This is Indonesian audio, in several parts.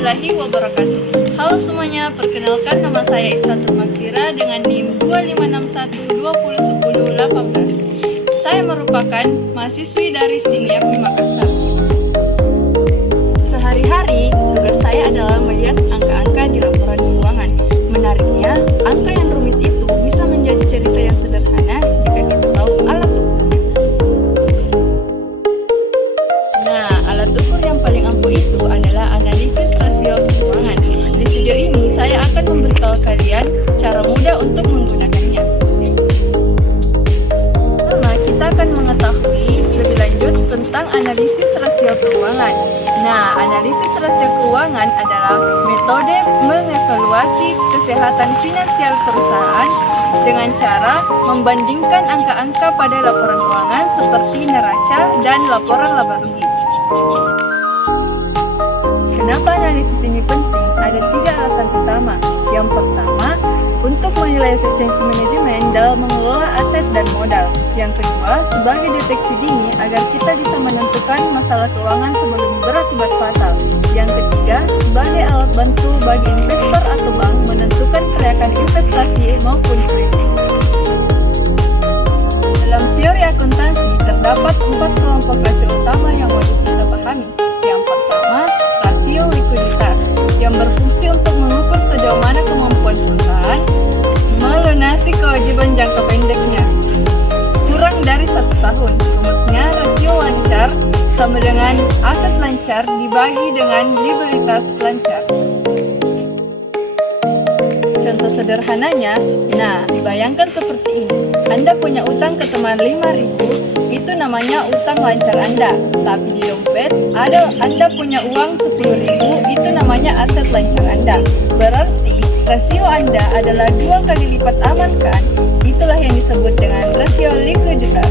warahmatullahi wabarakatuh. Halo semuanya, perkenalkan nama saya Isratul Makfira dengan NIM 2561201018. Saya merupakan mahasiswi dari STIMIAP Makassar. Sehari-hari, tugas saya adalah melihat angka-angka di laporan keuangan. Menariknya, angka yang rumit itu bisa menjadi cerita yang sederhana jika kita tahu alat ukurnya. Nah, alat ukur yang paling ampuh itu adalah analisis rasio keuangan. Di video ini, saya akan memberitahu kalian cara mudah untuk menggunakannya. Pertama, kita akan mengetahui lebih lanjut tentang analisis rasio keuangan. Nah, analisis rasio keuangan adalah metode mengevaluasi kesehatan finansial perusahaan dengan cara membandingkan angka-angka pada laporan keuangan seperti neraca dan laporan laba rugi. Kenapa analisis ini penting? Ada 3 alasan utama. Yang pertama, untuk menilai efisiensi manajemen dalam mengelola aset dan modal. Yang kedua, sebagai deteksi dini agar kita bisa menentukan masalah keuangan sebelum berakibat fatal. Yang ketiga, sebagai alat bantu bagi investor atau bank menentukan kelayakan investasi maupun kredit. Dalam teori akuntansi, terdapat 4 kelompok rasio utama yang wajib kita pahami. Yang pertama, rasio likuiditas, yang berfungsi untuk mengukur sejauh mana kemampuan perusahaan melunasi kewajiban jangka pendeknya kurang dari 1 tahun. Rumusnya, rasio lancar sama dengan aset lancar dibagi dengan likuiditas lancar. Contoh sederhananya, nah bayangkan seperti ini. Anda punya utang ke teman 5.000, itu namanya utang lancar Anda. Tapi di dompet, Anda punya uang 10.000, itu namanya aset lancar Anda. Berarti, rasio Anda adalah 2 kali lipat aman kan? Itulah yang disebut dengan rasio likuiditas.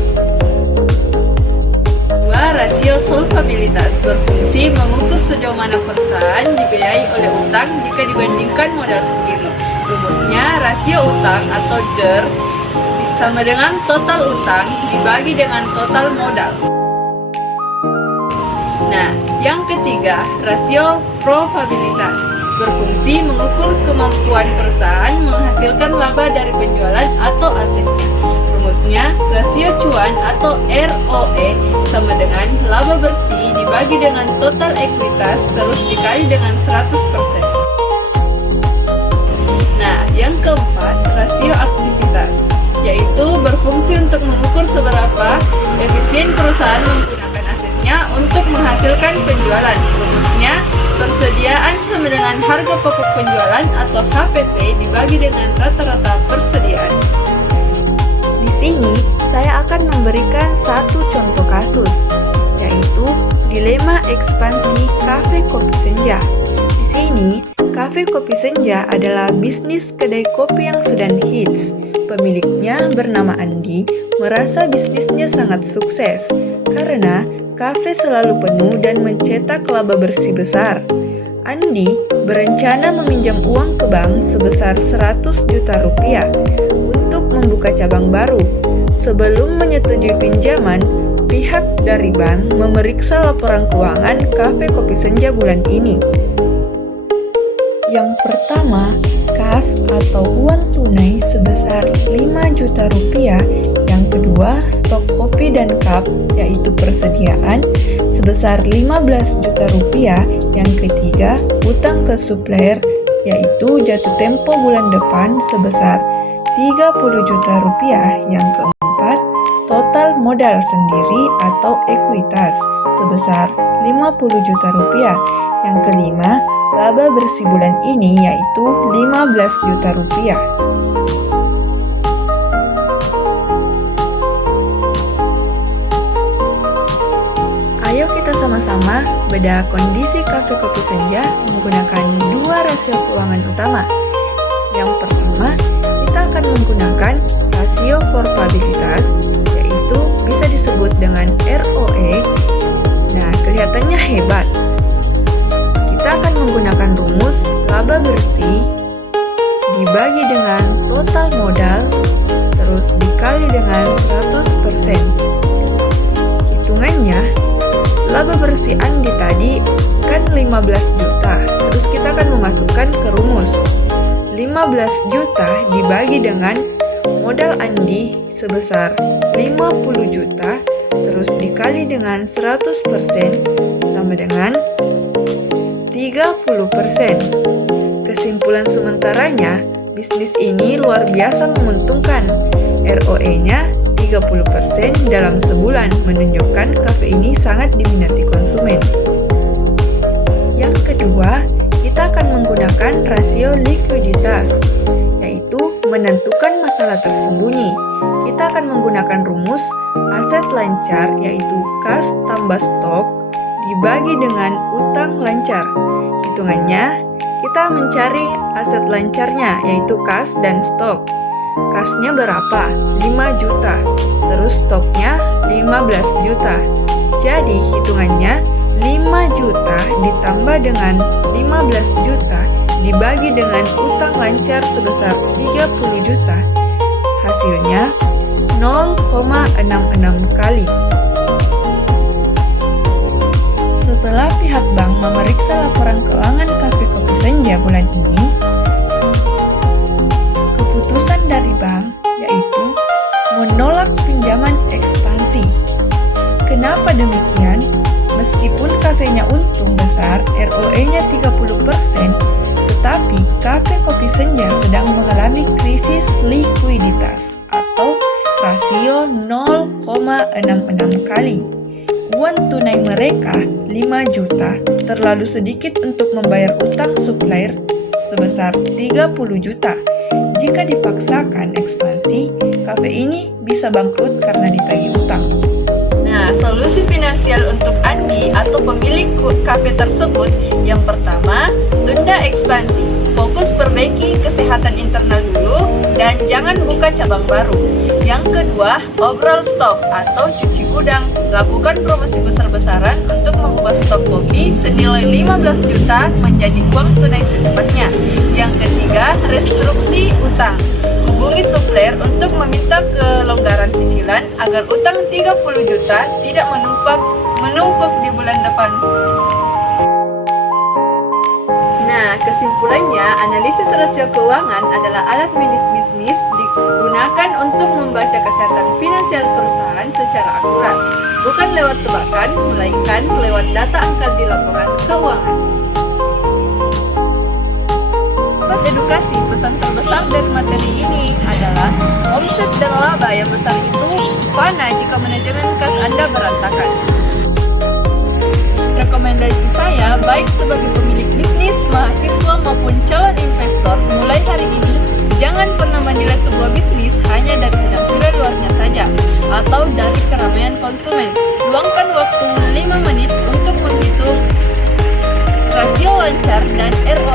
Rasio solvabilitas berfungsi mengukur sejauh mana perusahaan dibiayai oleh utang jika dibandingkan modal sendiri. Rumusnya, rasio utang atau DER sama dengan total utang dibagi dengan total modal. Nah, yang ketiga, rasio probabilitas berfungsi mengukur kemampuan perusahaan menghasilkan laba dari penjualan atau asetnya. Rumusnya, rasio cuan atau ROE sama dengan laba bersih dibagi dengan total ekuitas terus dikali dengan 100%. Nah, yang keempat, rasio aktivitas, yaitu berfungsi untuk mengukur seberapa efisien perusahaan menggunakan asetnya untuk menghasilkan penjualan. Rumusnya, persediaan sama dengan harga pokok penjualan atau HPP dibagi dengan rata-rata persediaan. Di sini, saya akan memberikan satu contoh kasus, yaitu dilema ekspansi Cafe Kopi Senja. Di sini, Cafe Kopi Senja adalah bisnis kedai kopi yang sedang hits. Pemiliknya bernama Andi merasa bisnisnya sangat sukses karena kafe selalu penuh dan mencetak laba bersih besar. Andi berencana meminjam uang ke bank sebesar 100 juta rupiah untuk membuka cabang baru. Sebelum menyetujui pinjaman, pihak dari bank memeriksa laporan keuangan Cafe Kopi Senja bulan ini. Yang pertama, kas atau uang tunai sebesar 5 juta rupiah. Yang kedua, stok kopi dan cup yaitu persediaan sebesar 15 juta rupiah. Yang ketiga, utang ke supplier yaitu jatuh tempo bulan depan sebesar 30 juta rupiah. Yang keempat, total modal sendiri atau ekuitas sebesar 50 juta rupiah. Yang kelima, laba bersih bulan ini yaitu 15 juta rupiah. Ayo kita sama-sama bedah kondisi Cafe Kopi Senja menggunakan 2 rasio keuangan utama. Yang pertama, kita akan menggunakan rasio probabilitas, yaitu bisa disebut dengan ROE. Nah, kelihatannya hebat. Kita akan menggunakan rumus laba bersih dibagi dengan total modal terus dikali dengan 100%. Hitungannya, laba bersih Andi tadi kan 15 juta, terus akan memasukkan ke rumus. 15 juta dibagi dengan modal Andi sebesar 50 juta terus dikali dengan 100% sama dengan 30%. Kesimpulan sementaranya, bisnis ini luar biasa menguntungkan. ROE-nya 30% dalam sebulan menunjukkan kafe ini sangat diminati konsumen. Yang kedua, kita akan menggunakan rasio likuiditas, yaitu menentukan masalah tersembunyi. Kita akan menggunakan rumus aset lancar, yaitu kas tambah stok dibagi dengan utang lancar. Hitungannya, kita mencari aset lancarnya, yaitu kas dan stok. Kasnya berapa? 5 juta. Terus stoknya 15 juta. Jadi hitungannya 5 juta ditambah dengan 15 juta dibagi dengan utang lancar sebesar 30 juta. Hasilnya 0,66 kali. Setelah pihak bank memeriksa laporan keuangan Cafe Kopi Senja bulan ini, keputusan dari bank yaitu menolak pinjaman ekspansi. Kenapa demikian? Meskipun kafenya untung besar, ROE-nya 30%, tetapi Cafe Kopi Senja sedang mengalami krisis likuiditas atau rasio 0,66 kali. Uang tunai mereka 5 juta terlalu sedikit untuk membayar utang supplier sebesar 30 juta. Jika dipaksakan ekspansi, kafe ini bisa bangkrut karena ditagih utang. Nah, solusi finansial untuk Andi atau pemilik kafe tersebut yang pertama, tunda ekspansi. Fokus perbaiki kesehatan internal dulu dan jangan buka cabang baru. Yang kedua, obrol stok atau cuci gudang. Lakukan promosi besar-besaran untuk mengubah stok kopi senilai 15 juta menjadi uang tunai secepatnya. Yang ketiga, restruksi utang. Hubungi supplier untuk meminta kelonggaran cicilan agar utang 30 juta tidak menumpuk di bulan depan. Nah, kesimpulannya, analisis rasio keuangan adalah alat medis bisnis digunakan untuk membaca kesehatan finansial perusahaan secara akurat, bukan lewat tebakan, melainkan lewat data angka di laporan keuangan. Buat edukasi, pesan terbesar dari materi ini adalah omset dan laba yang besar itu fana jika manajemen kas Anda berantakan. Rekomendasi saya, baik sebagai pemilik bisnis, mahasiswa maupun calon investor, mulai hari ini jangan pernah menilai sebuah bisnis hanya dari penampilan luarnya saja atau dari keramaian konsumen. Luangkan waktu 5 menit untuk menghitung rasio lancar dan ROE